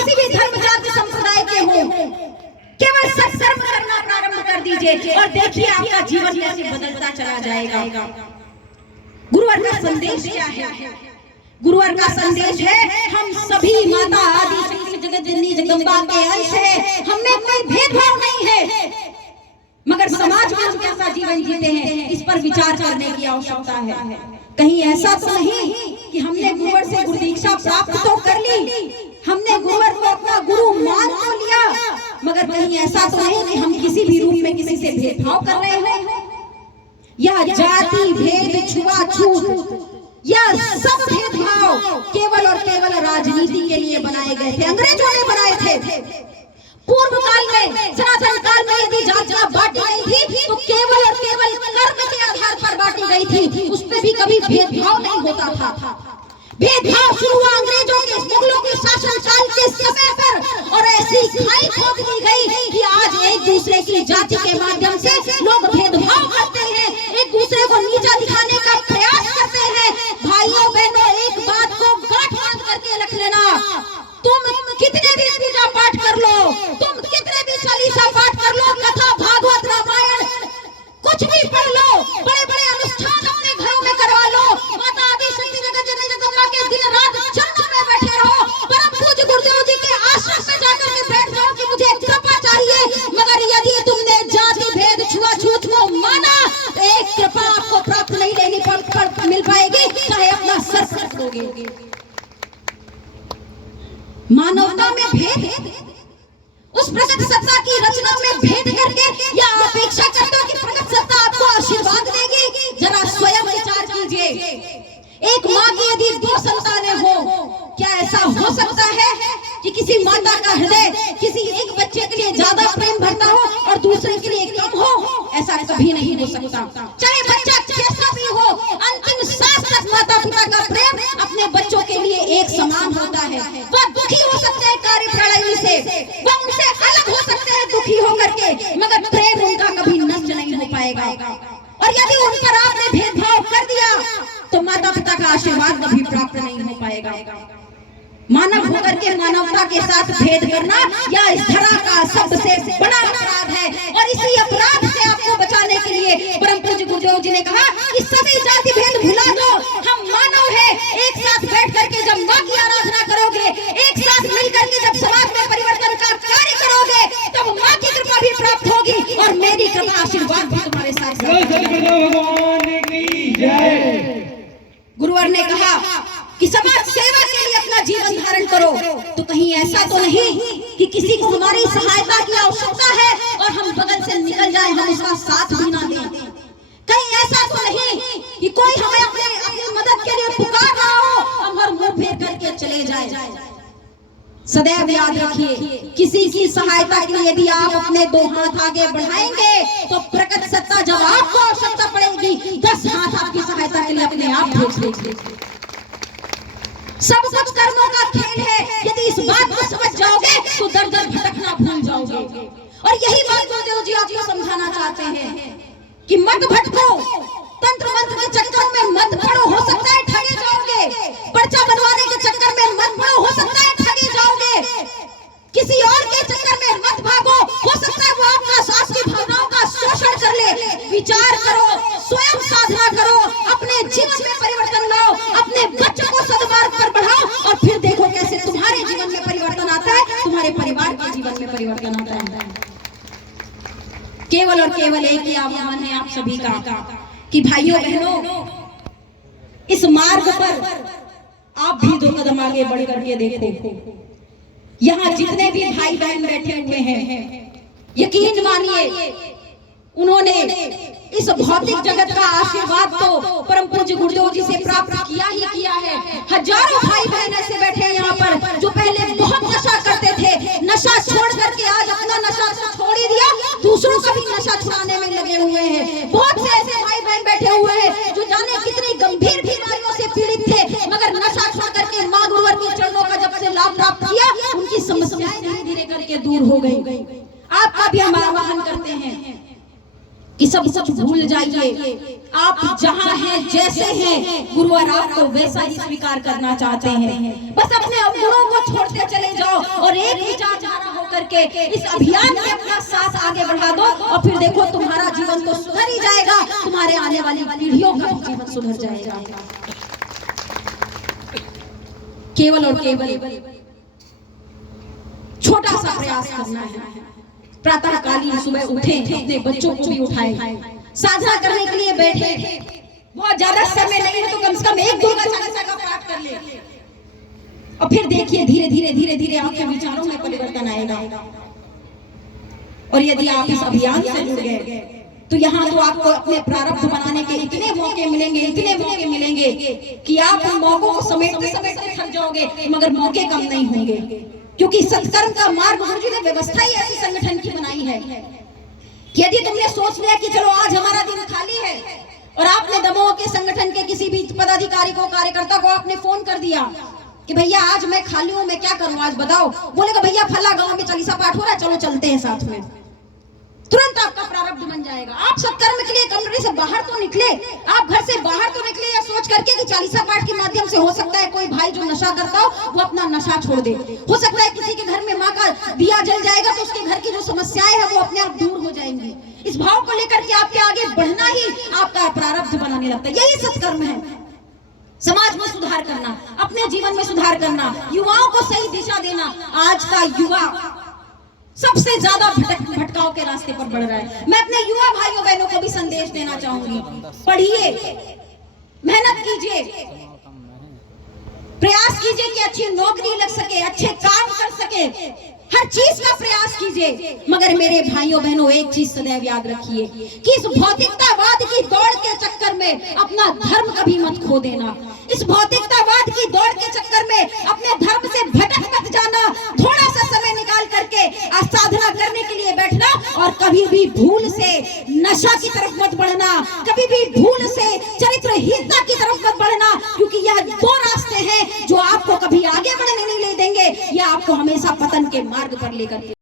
किसी भी धर्म जाति संप्रदाय के हो, केवल सत्कर्म करना प्रारंभ कर दीजिए और देखिए आपका जीवन कैसे बदलता चला जाएगा। गुरुवर का संदेश क्या है? गुरुवर का संदेश है हम सभी माता आदि शक्ति जगत जननी जगदम्बा के अंश है, हमें कोई भेदभाव नहीं है, मगर समाज में हम कैसा जीवन जीते हैं इस पर विचार करने की आवश्यकता है। कहीं ऐसा तो नहीं कि हमने गुरुवर से गुरु दीक्षा प्राप्त तो कर ली, हमने गुरुवर को अपना गुरु मान तो लिया, मगर कहीं ऐसा तो नहीं कि हम किसी भी रूप में किसी से भेदभाव कर रहे हैं। यह जाति भेद छुआछूत यह सब भेदभाव केवल और केवल राजनीति के लिए बनाए गए थे, अंग्रेजों ने बनाए थे। पूर्व काल में सनातन काल में यदि जातियां बांटी गई थी तो केवल और केवल कर्म के आधार पर बांटी गई थी, उस पर भी कभी भेदभाव नहीं होता था। भेदभाव शुरू हुआ अंग्रेजों के मुगलों के शासन काल के समय पर और ऐसी खाई खोद दी गई कि आज एक दूसरे की जाति के माध्यम से लोग भेदभाव करते हैं, एक दूसरे को नीचा दिखाने का प्रयास करते हैं। भाइयों बहनों, एक बात को गांठ बांध करके रख लेना, तुम कितने भी पूजा पाठ कर लो, तुम कितने भी चालीसा पाठ कर लो, कथा भागवत रामायण कुछ भी पढ़ लो, बड़े बड़े अनुष्ठान अपने घरों में करवा लो, माता आदि शक्ति जगत जननी जगदम्बा के दिन रात चरणों में बैठे रहो, परम पूज्य गुरुदेव जी के आश्रम में जाकर के बैठ जाओ कि मुझे कृपा चाहिए, मगर यदि तुमने जाति भेद छुआछूत को माना तो एक कृपा आपको प्राप्त नहीं लेनी पर मिल पाएगी, चाहे अपना सर काट दोगे। मानवता में भेद, उस प्रगट सत्ता की रचना में भेद करके या अपेक्षा करते हो कि प्रगट सत्ता आपको आशीर्वाद देगी? जरा स्वयं विचार कीजिए। एक माँ की यदि 2 संतानें हो, क्या ऐसा हो सकता है कि किसी माता का हृदय किसी एक बच्चे के लिए ज्यादा प्रेम भरता हो और दूसरे के लिए कम हो? ऐसा कभी नहीं हो सकता। चाहे बच्चा कैसा भी हो, अंतिम सांस तक माता पिता का प्रेम अपने बच्चों के लिए एक समान होता है। वह दुखी हो सकते हैं कार्य प्रणाली से, वह उनसे अलग हो सकते हैं दुखी होकर के, मगर प्रेम उनका कभी नष्ट नहीं हो पाएगा। और यदि उन पर आपने भेदभाव कर दिया तो माता पिता का आशीर्वाद कभी प्राप्त नहीं हो पाएगा। मानव होकर के मानवता के साथ भेद करना यह इस धरा का सबसे बड़ा अपराध है, और इसी अपराध से आपको बचाने के लिए परम पूज्य गुरुदेव जी ने कहा कि सभी जाति भेद भुला दो, हम मानव है। एक साथ बैठ करके जब माँ की आराधना करोगे, एक साथ मिल करके जब समाज में परिवर्तन का कार्य करोगे, तब माँ की कृपा भी प्राप्त होगी और मेरी कृपा आशीर्वाद भी तुम्हारे साथ। गुरुवर ने कहा कि समाज सेवा के लिए अपना जीवन धारण करो, तो कहीं ऐसा तो नहीं कि किसी को हमारी सहायता की आवश्यकता है और हम बगल से निकल जाएं, हम उसका साथ भी ना दें। कहीं ऐसा तो नहीं कि कोई हमें अपनी मदद के लिए पुकार रहा हो, हम हर मुंह फेर करके चले जाएं। सदैव याद रखिए, किसी की सहायता के लिए यदि आप अपने 2 हाथ आगे बढ़ाएंगे तो प्रकट सत्ता जब आपको आवश्यकता पड़ेगी 10 हाथ आपकी सहायता के लिए अपने आप भेज देगी। सब कुछ कर्मों का खेल है, यदि इस बात को समझ जाओगे तो दर दर भटकना भूल जाओगे। और यही बात गुरुदेव जी आपको समझाना चाहते हैं कि मत भटको, तंत्र मंत्र के चक्कर में मत पड़ो, हो सकता है ठगे जाओगे, पर्चा बनवाने के चक्कर में मत पड़ो, हो सकता है ठगे जाओगे, किसी और के चक्कर में मत भागो, हो सकता है वो आपका आपकी भावनाओं का शोषण कर ले। विचार करो, स्वयं साधना करो, अपने जीवन में परिवर्तन लाओ, अपने बच्चों को सद्मार्ग पर बढ़ाओ और फिर देखो कैसे तुम्हारे जीवन में परिवर्तन आता है, तुम्हारे परिवार के जीवन में परिवर्तन आता है। केवल और केवल एक ही आह्वान है आप सभी का कि भाइयों बहनों, इस मार्ग पर आप भी 2 कदम आगे बढ़ करके देखो। यहाँ जितने भी भाई बहन बैठे हुए हैं, यकीन मानिए उन्होंने इस भौतिक जगत का आशीर्वाद तो परम पूज्य गुरुदेव जी से प्राप्त किया ही किया है। हजारों भाई बहन ऐसे बैठे हैं यहाँ पर जो पहले बहुत नशा करते थे, नशा छोड़ करके आज अपना नशा छोड़ ही दिया, दूसरों का भी नशा छुड़ाने में लगे हुए हैं। बहुत से ऐसे भाई बहन बैठे हुए हैं जो जाने कितनी गंभीर बीमारियों से पीड़ित थे, मगर नशा छोड़ करके माँ गुरुवर के चरणों का जब से लाभ प्राप्त किया, उनकी समस्याएं धीरे धीरे करके दूर हो गई। आपका भी हम आह्वान करते हैं कि सब कुछ भूल जाइए, आप जहां हैं जैसे हैं गुरुवर आपको वैसा ही स्वीकार करना चाहते हैं। बस अपने अवगुणों को छोड़ते चले जाओ और एक विचारधारा होकर के इस अभियान में अपना साथ आगे बढ़ा दो और फिर देखो तुम्हारा जीवन तो सुधर ही जाएगा, तुम्हारे आने वाली पीढ़ियों का जीवन सुधर जाएगा। केवल और केवल छोटा सा प्रयास करना है। प्रातः कालीन सुबह उठे, अपने बच्चों को भी उठाए, साधना करने के लिए बैठे, बहुत ज्यादा समय नहीं है तो कम से कम एक दुर्गा चालीसा का पाठ कर ले और फिर देखिए धीरे धीरे धीरे धीरे आपके विचारों में परिवर्तन आएगा। और यदि आप इस अभियान से जुड़ गए तो यहाँ तो आपको अपने प्रारब्ध बनाने के इतने मौके मिलेंगे, इतने मौके मिलेंगे कि आप उन मौकों को समेटते समेटते थक जाओगे, मगर मौके कम नहीं होंगे। क्योंकि सत्कर्म का मार्ग गुरुजी ने व्यवस्था ही ऐसी संगठन की बनाई है कि यदि तुमने सोच लिया कि चलो आज हमारा दिन खाली है और आपने दमोह के संगठन के किसी भी पदाधिकारी को, कार्यकर्ता को आपने फोन कर दिया कि भैया आज मैं खाली हूं, मैं क्या करूं आज बताओ, बोलेगा भैया फला गांव में चालीसा पाठ हो रहा है, चलो चलते हैं साथ में, तुरंत आपका प्रारब्ध बन जाएगा। आप सत्कर्म के लिए कमरे से बाहर तो निकले, आप घर से बाहर तो निकले या सोच करके कि चालीसा पाठ के माध्यम से हो सकता है कोई भाई जो नशा करता हो वो अपना नशा छोड़ दे, हो सकता है किसी के घर में माँ का दिया जल जाएगा तो उसके घर की जो समस्याएं हैं वो अपने आप दूर हो जाएंगी। इस भाव को लेकर के आपके आगे बढ़ना ही आपका प्रारब्ध बनाने लगता है। यही सत्कर्म है, समाज में सुधार करना, अपने जीवन में सुधार करना, युवाओं को सही दिशा देना। आज का युवा सबसे ज्यादा भटकाव के रास्ते पर बढ़ रहा है। मैं अपने युवा भाइयों बहनों को भी संदेश देना चाहूंगी, पढ़िए, मेहनत कीजिए, प्रयास कीजिए कि अच्छी नौकरी लग सके, अच्छे काम कर सके, हर चीज का प्रयास कीजिए। मगर मेरे भाइयों बहनों एक चीज सदैव याद रखिए कि इस भौतिकतावाद की दौड़ के चक्कर में अपना धर्म कभी मत खो देना। इस भौतिकतावाद की दौड़ के चक्कर में अपने धर्म से भटक मत जाना। थोड़ा सा समय निकाल करके साधना करने के लिए बैठना और कभी भी भूल से नशा की तरफ मत बढ़ना, कभी भी भूल से चरित्रहीनता की तरफ मत बढ़ना, क्योंकि यह दो रास्ते हैं जो आपको कभी आगे बढ़ने नहीं ले देंगे या आपको हमेशा पतन के मार्ग पर लेकर